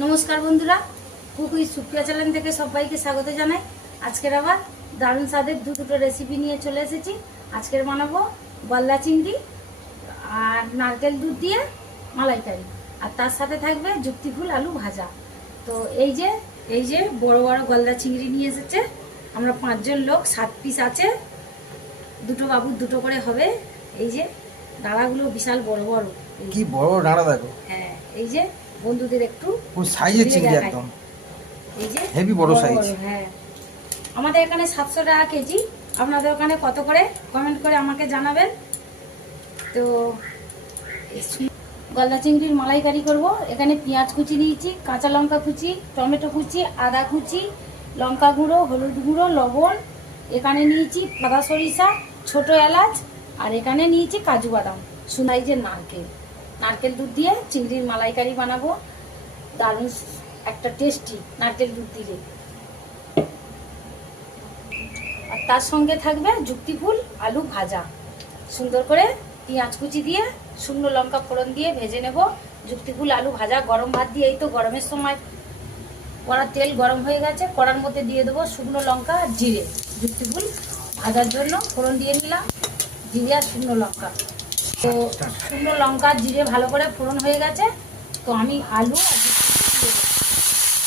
নমস্কার বন্ধুরা, কুকুই সুপ্রিয়া চ্যানেল থেকে সবাইকে স্বাগত জানাই। আজকের আবার দারুণ স্বাদের দুটো রেসিপি নিয়ে চলে এসেছি। আজকের বানাবো গলদা চিংড়ি আর নারকেল দুধ দিয়ে মালাইকারি, আর তার সাথে থাকবে যুক্তি ফুল আলু ভাজা। তো এই যে বড় বড় গলদা চিংড়ি নিয়ে এসেছে। আমরা 5 জন লোক, 7 পিস আছে, দুটো বাবুর দুটো করে হবে। এই যে ডাঁড়াগুলো বিশাল বড় বড়, কি বড় ডাঁড়া দেখো। হ্যাঁ, এই যে বন্ধুদের একটু পুরো সাইজের চিংড়ি একদম, এই যে হেভি বড় সাইজ। হ্যাঁ, আমাদের এখানে 700 টাকা কেজি। আপনাদের ওখানে কত করে কমেন্ট করে আমাকে জানাবেন। তো গলদা চিংড়ির মালাইকারি করব। এখানে পেঁয়াজ কুচি নিয়েছি, কাঁচা লঙ্কা কুচি, টমেটো কুচি, আদা কুচি, লঙ্কা গুঁড়ো, হলুদ গুঁড়ো, লবণ। এখানে নিয়েছি সাদা সরিষা, ছোট এলাচ, আর এখানে নিয়েছি কাজু বাদাম, সাইজের নারকেল দুধ দিয়ে চিংড়ির মালাইকারি বানাবো। দারুণ একটা টেস্টি নারকেল দুধ দিলে। আর তার সঙ্গে থাকবে যুক্তি ফুল আলু ভাজা। সুন্দর করে পেঁয়াজ কুচি দিয়ে শুকনো লঙ্কা ফোড়ন দিয়ে ভেজে নেব। যুক্তি ফুল আলু ভাজা গরম ভাত দিয়ে, এই তো গরমের সময় কড়ার তেল গরম হয়ে গেছে, কড়ার মধ্যে দিয়ে দেবো শুকনো লঙ্কা আর জিরে। যুক্তি ফুল ভাজার জন্য ফোড়ন দিয়ে নিলাম, জিরে আর শুকনো লঙ্কা। তো শুকনো লঙ্কা জিরে ভালো করে ফোড়ন হয়ে গেছে। তো আমি আলু আর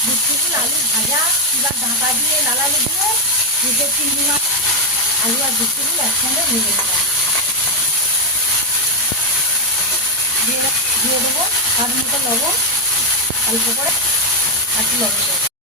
যুক্তি ফুল আলু ভাজা কিংবা ঢাকা দিয়ে লালালি দিয়ে দুটো চিংড়ি মাছ, আলু আর যুক্তি ফুল একসঙ্গে ভেজে নিলাম। দিয়ে দেবো স্বাদ মতো লবণ, অল্প করে একটু লবণ দেবো।